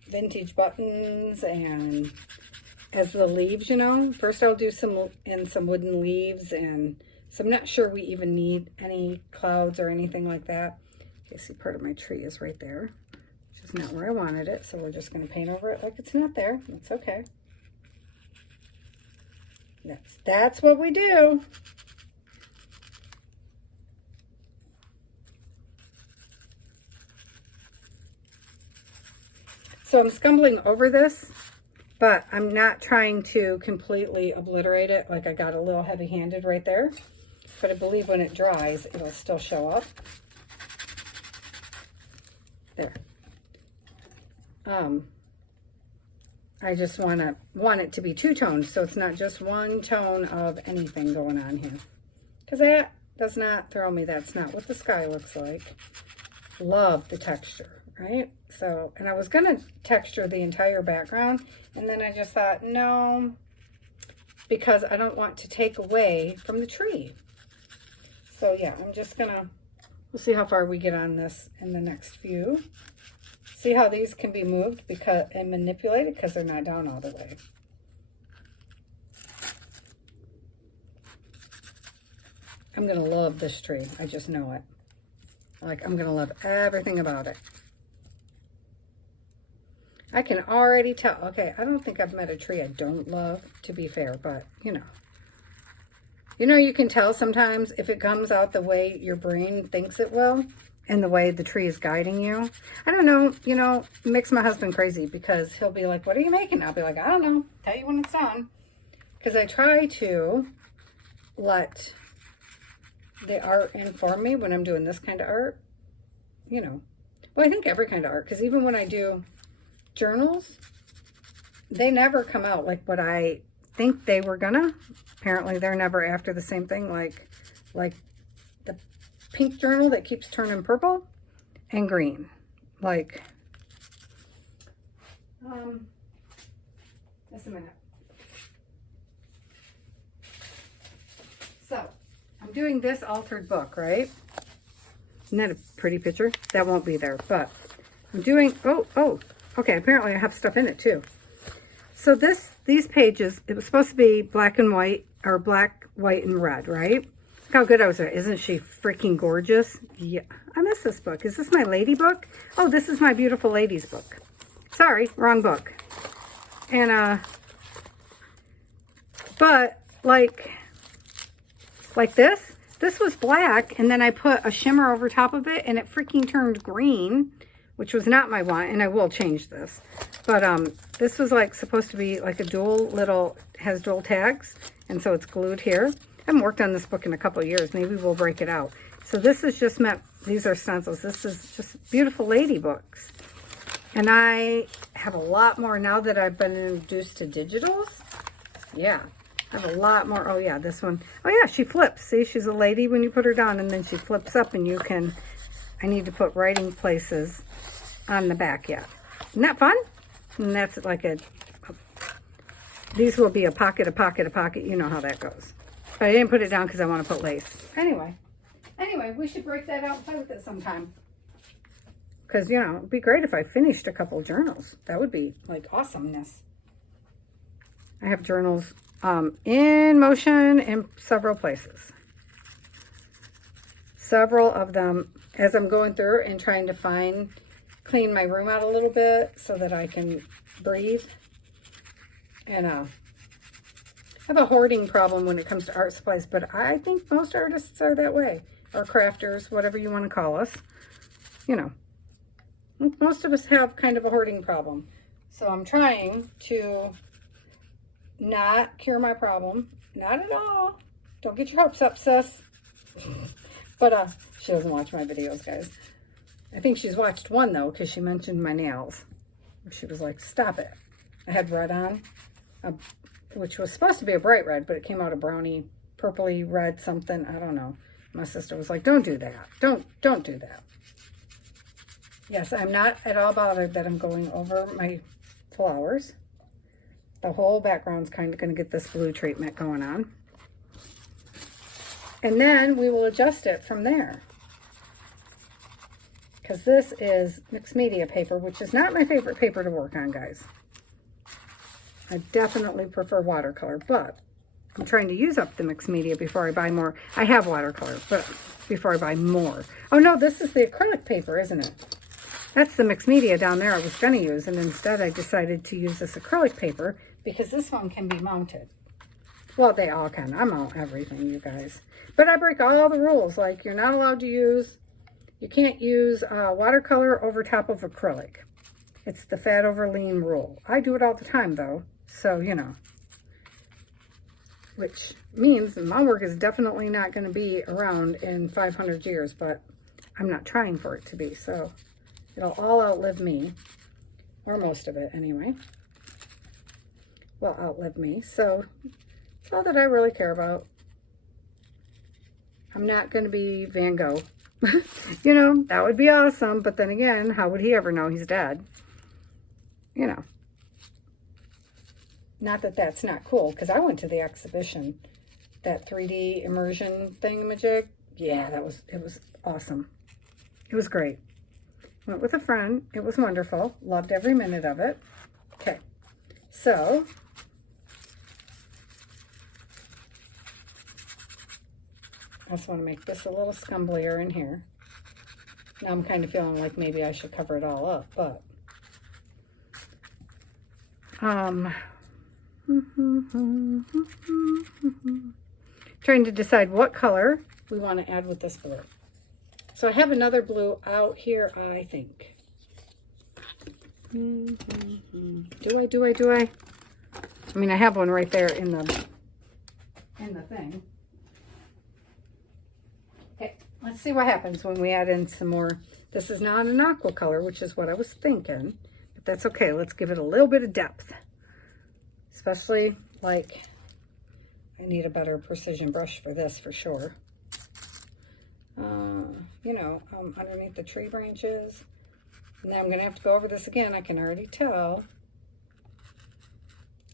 Vintage buttons and as the leaves, you know. First I'll do some wooden leaves, and so I'm not sure we even need any clouds or anything like that. Okay, see, part of my tree is right there, which is not where I wanted it, so we're just going to paint over it like it's not there. That's okay. That's what we do. So I'm scumbling over this, but I'm not trying to completely obliterate it. Like I got a little heavy-handed right there, but I believe when it dries, it'll still show up. There. I just want it to be two-toned, so it's not just one tone of anything going on here. Because that does not throw me. That's not what the sky looks like. Love the texture, right? So, and I was going to texture the entire background, and then I just thought, no, because I don't want to take away from the tree. So yeah, I'm just going to, we'll see how far we get on this in the next few. See how these can be moved and manipulated because they're not down all the way. I'm going to love this tree. I just know it. Like, I'm going to love everything about it. I can already tell. Okay, I don't think I've met a tree I don't love, to be fair, but, you know. You can tell sometimes if it comes out the way your brain thinks it will and the way the tree is guiding you. I don't know, it makes my husband crazy because he'll be like, what are you making? I'll be like, I don't know. Tell you when it's done. Because I try to let the art inform me when I'm doing this kind of art. Well, I think every kind of art. Because even when I do journals, they never come out like what I think they were gonna. Apparently they're never after the same thing, like the pink journal that keeps turning purple and green. Like, just a minute. So, I'm doing this altered book, right? Isn't that a pretty picture? That won't be there, but I'm doing, okay, apparently I have stuff in it too. So these pages, it was supposed to be black and white, or black, white, and red, right? Look how good I was at. Isn't she freaking gorgeous? Yeah, I miss this book. Is this my lady book? Oh, this is my beautiful ladies book. Sorry, wrong book. And, but like this was black, and then I put a shimmer over top of it, and it freaking turned green, which was not my want, and I will change this. But this was like supposed to be like a has dual tags, and so it's glued here. I haven't worked on this book in a couple of years. Maybe we'll break it out. So this is just these are stencils. This is just beautiful lady books. And I have a lot more now that I've been introduced to digitals. Yeah, I have a lot more. Oh yeah, this one. Oh yeah, she flips. See, she's a lady when you put her down, and then she flips up, and you can, I need to put writing places on the back yet. Isn't that fun? And that's like these will be a pocket, a pocket, a pocket. You know how that goes. But I didn't put it down because I want to put lace. Anyway, we should break that out and play with it sometime. Because, it'd be great if I finished a couple journals. That would be like awesomeness. I have journals in motion in several places. Several of them as I'm going through and trying to clean my room out a little bit so that I can breathe. And I have a hoarding problem when it comes to art supplies, but I think most artists are that way, or crafters, whatever you want to call us. Most of us have kind of a hoarding problem. So I'm trying to not cure my problem. Not at all. Don't get your hopes up, sis. But she doesn't watch my videos, guys. I think she's watched one, though, because she mentioned my nails. She was like, stop it. I had red on, which was supposed to be a bright red, but it came out a brownie, purpley red something. I don't know. My sister was like, don't do that. Don't do that. Yes, I'm not at all bothered that I'm going over my flowers. The whole background's kind of going to get this blue treatment going on. And then we will adjust it from there. Because this is mixed media paper, which is not my favorite paper to work on, guys. I definitely prefer watercolor, but I'm trying to use up the mixed media before I buy more. I have watercolor, but before I buy more. Oh no, this is the acrylic paper, isn't it? That's the mixed media down there I was going to use, and instead I decided to use this acrylic paper because this one can be mounted. Well, they all can. I mount everything, you guys. But I break all the rules. Like, you're not allowed to use, you can't use watercolor over top of acrylic. It's the fat over lean rule. I do it all the time, though. So, you know. Which means my work is definitely not going to be around in 500 years, but I'm not trying for it to be. So, it'll all outlive me. Or most of it, anyway. Will outlive me. So, it's all that I really care about. I'm not going to be Van Gogh. You know, that would be awesome. But then again, how would he ever know he's dead? You know. Not that that's not cool, because I went to the exhibition. That 3D immersion thingamajig. Yeah, it was awesome. It was great. Went with a friend. It was wonderful. Loved every minute of it. Okay. So, I just want to make this a little scumblier in here. Now I'm kind of feeling like maybe I should cover it all up, but trying to decide what color we want to add with this blue. So I have another blue out here, I think. Do I? I mean, I have one right there in the thing. Okay, let's see what happens when we add in some more. This is not an aqua color, which is what I was thinking, but that's okay. Let's give it a little bit of depth. Especially, like, I need a better precision brush for this for sure. You know, underneath the tree branches. And then I'm going to have to go over this again. I can already tell.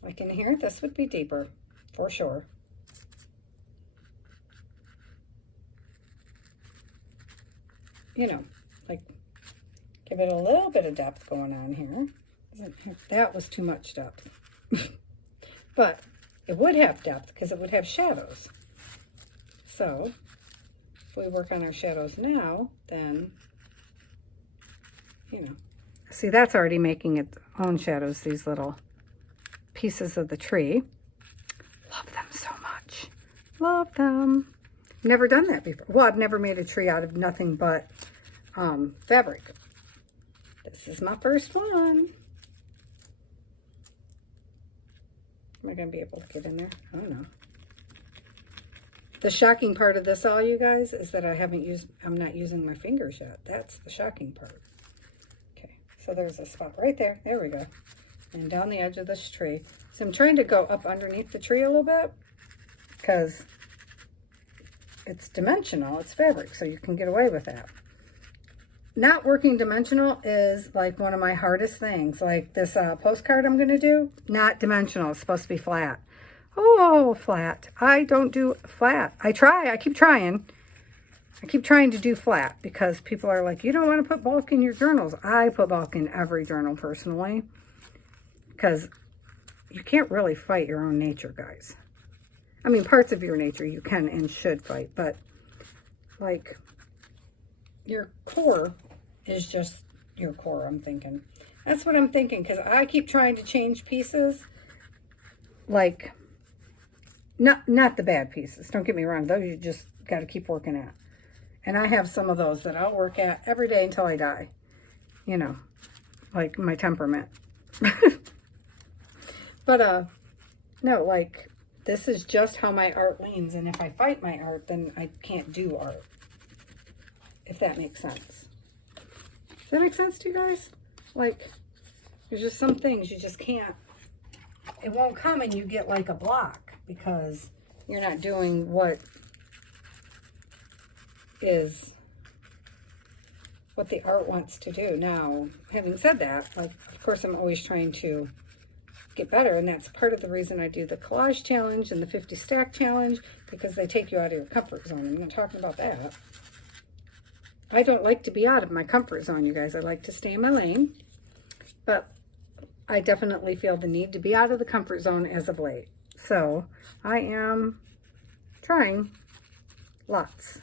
Like in here, this would be deeper, for sure. You know, like, give it a little bit of depth going on here. That was too much depth. But it would have depth because it would have shadows. So, if we work on our shadows now, then, you know. See, that's already making its own shadows, these little pieces of the tree. Love them so much. Love them. Never done that before. Well, I've never made a tree out of nothing but fabric. This is my first one. Am I going to be able to get in there? I don't know. The shocking part of this all, you guys, is that I'm not using my fingers yet. That's the shocking part. Okay, so there's a spot right there. There we go. And down the edge of this tree. So I'm trying to go up underneath the tree a little bit because it's dimensional. It's fabric, so you can get away with that. Not working dimensional is like one of my hardest things. Like this postcard I'm going to do, not dimensional. It's supposed to be flat. Oh, flat. I don't do flat. I try. I keep trying. I keep trying to do flat because people are like, you don't want to put bulk in your journals. I put bulk in every journal personally because you can't really fight your own nature, guys. I mean, parts of your nature you can and should fight, but like your core is just your core, I'm thinking. That's what I'm thinking because I keep trying to change pieces. Like, not the bad pieces. Don't get me wrong. Those you just got to keep working at. And I have some of those that I'll work at every day until I die. You know, like my temperament. But, no, like, this is just how my art leans. And if I fight my art, then I can't do art. If that makes sense. Does that make sense to you guys? Like, there's just some things you just can't. It won't come and you get like a block because you're not doing what the art wants to do. Now, having said that, like, of course, I'm always trying to get better, and that's part of the reason I do the collage challenge and the 50 stack challenge, because they take you out of your comfort zone. I'm not talking about that. I don't like to be out of my comfort zone, you guys. I like to stay in my lane, but I definitely feel the need to be out of the comfort zone as of late. So I am trying lots.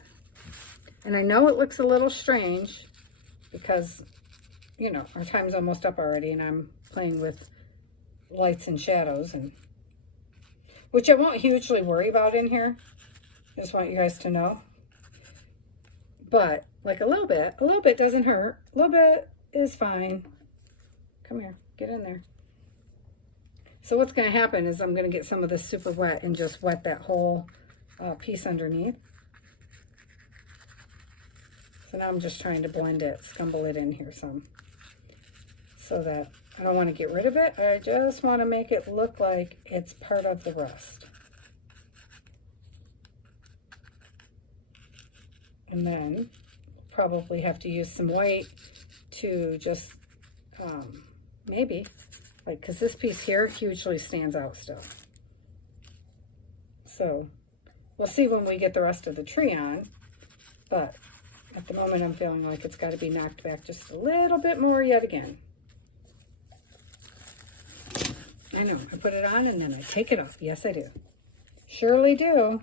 And I know it looks a little strange because, you know, our time's almost up already and I'm playing with lights and shadows, and which I won't hugely worry about in here. I just want you guys to know. But like a little bit doesn't hurt. A little bit is fine. Come here, get in there. So what's going to happen is I'm going to get some of this super wet and just wet that whole piece underneath. So now I'm just trying to blend it, scumble it in here some, so that I don't want to get rid of it. I just want to make it look like it's part of the rest. And then probably have to use some weight to just maybe, like, because this piece here hugely stands out still. So we'll see when we get the rest of the tree on, but at the moment I'm feeling like it's got to be knocked back just a little bit more yet again. I know, I put it on and then I take it off. Yes, I do. Surely do.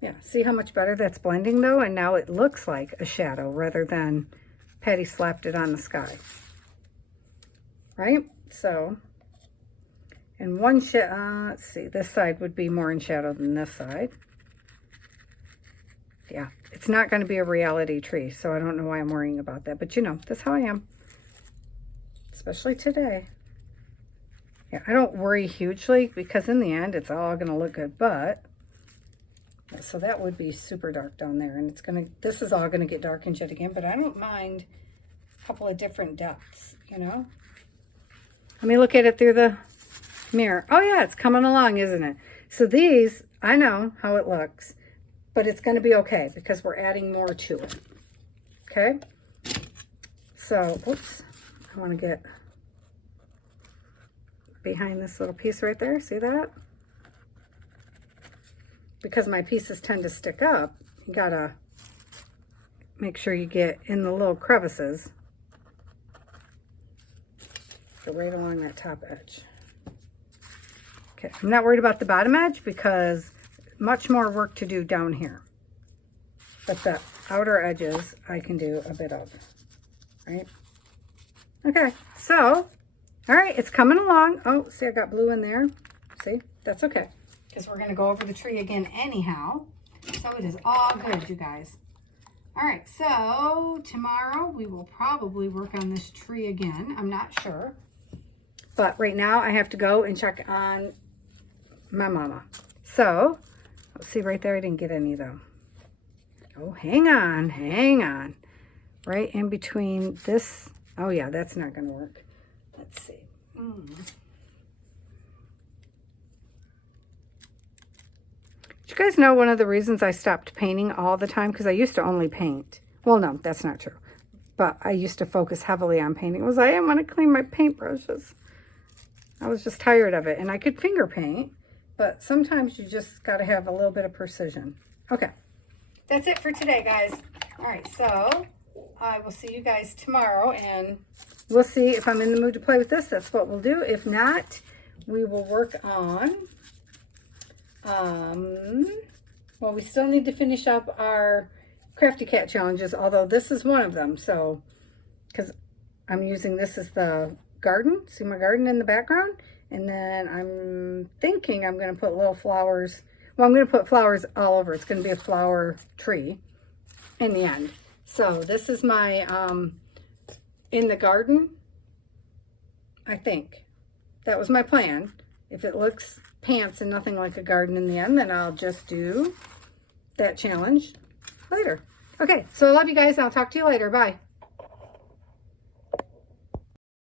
Yeah, see how much better that's blending though? And now it looks like a shadow rather than Patty slapped it on the sky. Right? So, and one let's see, this side would be more in shadow than this side. Yeah, it's not going to be a reality tree, so I don't know why I'm worrying about that. But you know, that's how I am. Especially today. Yeah, I don't worry hugely because in the end, it's all going to look good. But, so that would be super dark down there. And it's going to, this is all going to get darkened yet again. But I don't mind a couple of different depths, you know. Let me look at it through the mirror. Oh yeah, it's coming along, isn't it? So these, I know how it looks. But it's going to be okay because we're adding more to it. Okay? So, oops. I want to get behind this little piece right there. See that? Because my pieces tend to stick up, you got to make sure you get in the little crevices. Go right along that top edge. Okay, I'm not worried about the bottom edge because much more work to do down here. But the outer edges I can do a bit of, right? Okay, so, all right, it's coming along. Oh, see, I got blue in there. See, that's okay. Because we're going to go over the tree again anyhow. So it is all good, you guys. All right, so tomorrow we will probably work on this tree again. I'm not sure. But right now I have to go and check on my mama. So, let's see right there. I didn't get any though. Oh, hang on, hang on. Right in between this. Oh yeah, that's not going to work. Let's see. Did you guys know one of the reasons I stopped painting all the time? Because I used to only paint. Well, no, that's not true. But I used to focus heavily on painting. Was I didn't want to clean my paintbrushes. I was just tired of it. And I could finger paint. But sometimes you just got to have a little bit of precision. Okay. That's it for today, guys. All right, so I will see you guys tomorrow. And we'll see if I'm in the mood to play with this. That's what we'll do. If not, we will work on... well, we still need to finish up our Crafty Cat challenges, although this is one of them. So, because I'm using this as the garden. See my garden in the background? And then I'm thinking I'm going to put little flowers. Well, I'm going to put flowers all over. It's going to be a flower tree in the end. So this is my in the garden, I think. That was my plan. If it looks pants and nothing like a garden in the end, then I'll just do that challenge later. Okay, so I love you guys. I'll talk to you later. Bye.